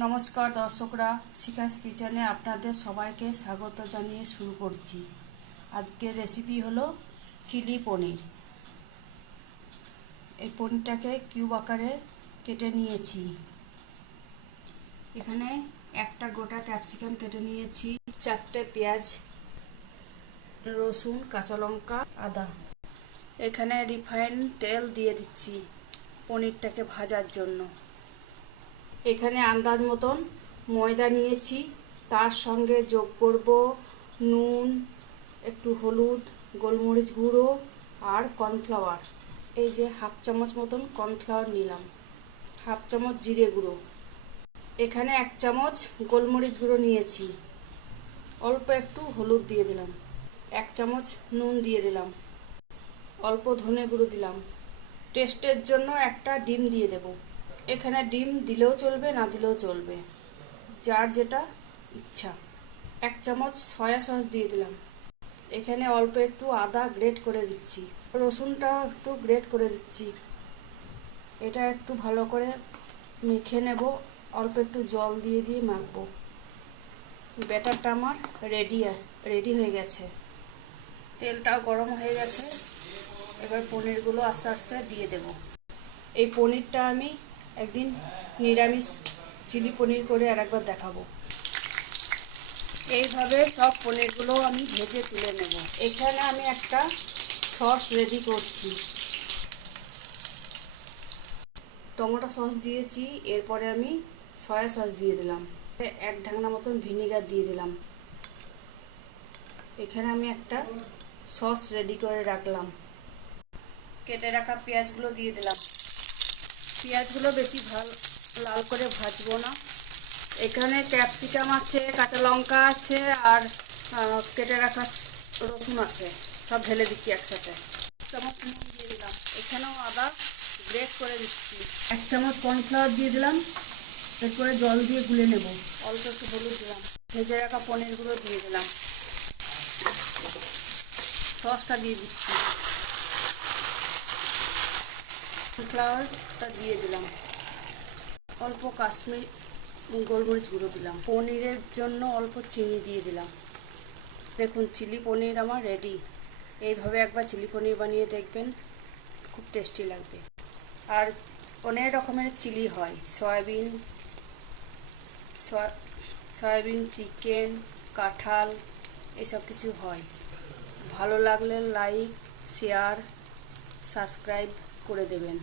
নমস্কার দর্শকরা, শিখাস কিচেনে আপনাদের সবাইকে স্বাগত জানিয়ে শুরু করছি। আজকের রেসিপি হলো চিলি পনির। এই পনিরটাকে কিউব আকারে কেটে নিয়েছি। এখানে একটা গোটা ক্যাপসিকাম কেটে নিয়েছি, 4টে পেঁয়াজ, রসুন, কাঁচা লঙ্কা, আদা। এখানে রিফাইন তেল দিয়ে দিচ্ছি পনিরটাকে ভাজার জন্য। এখানে আন্দাজ মতন ময়দা নিয়েছি, তার সঙ্গে যোগ করব নুন, একটু হলুদ, গোলমরিচ গুঁড়ো আর কর্নফ্লাওয়ার। এই যে হাফ চামচ মতন কর্নফ্লাওয়ার নিলাম, হাফ চামচ জিরে গুঁড়ো, এখানে 1 চামচ গোলমরিচ গুঁড়ো নিয়েছি, অল্প একটু হলুদ দিয়ে দিলাম, 1 চামচ নুন দিয়ে দিলাম, অল্প ধনে গুঁড়ো দিলাম, টেস্টের জন্য একটা ডিম দিয়ে দেব। এখানে ডিম দিলেও চলবে, না দিলেও চলবে, যার যেটা ইচ্ছা। 1 চামচ সয়া সস দিয়ে দিলাম। এখানে অল্প একটু আদা গ্রেট করে দিচ্ছি, রসুনটাও একটু গ্রেট করে দিচ্ছি। এটা একটু ভালো করে মেখে নেব, অল্প একটু জল দিয়ে দিয়ে মাখবো। ব্যাটারটা আমার রেডি হয়ে গেছে। তেলটাও গরম হয়ে গেছে। এবার পনিরগুলো আস্তে আস্তে দিয়ে দেব। এই পনিরটা আমি একদিন নিরামিষ চিলি পনির করে আরেকবার দেখাবো। এইভাবে সব পনিরগুলো আমি ভেজে তুলে নেব। এখানে আমি একটা সস রেডি করছি। টমেটো সস দিয়েছি, এরপরে আমি সয়া সস দিয়ে দিলাম, 1 ঢাকনা মতন ভিনেগার দিয়ে দিলাম। এখানে আমি একটা সস রেডি করে রাখলাম। কেটে রাখা পেঁয়াজগুলো দিয়ে দিলাম। পেঁয়াজগুলো বেশি লাল করে ভাজবো না। এখানে ক্যাপসিকাম আছে, কাঁচা লঙ্কা আছে আর কেটে রাখা রসুন আছে, সব ঢেলে দিচ্ছি একসাথে। 1 চামচ নুন দিয়ে দিলাম। এখানেও আদা গ্রেট করে দিচ্ছি। 1 চামচ কর্নফ্লাওয়ার দিয়ে দিলাম। এরপরে জল দিয়ে গুলে নেব। অল্প একটু হলুদ দিলাম। ভেজে রাখা পনিরগুলো দিয়ে দিলাম। সসটা দিয়ে দিচ্ছি। কর্নফ্লাওয়ারটা দিয়ে দিলাম। অল্প কাশ্মীর গোলমরিচ গুঁড়ো দিলাম। পনিরের জন্য অল্প চিনি দিয়ে দিলাম। দেখুন, চিলি পনির আমার রেডি। এইভাবে একবার চিলি পনির বানিয়ে দেখবেন, খুব টেস্টি লাগবে। আর অনেক রকমের চিলি হয়, সয়াবিন, চিকেন, কাঁঠাল, এসব কিছু হয়। ভালো লাগলে লাইক, শেয়ার, সাবস্ক্রাইব করে দেবেন।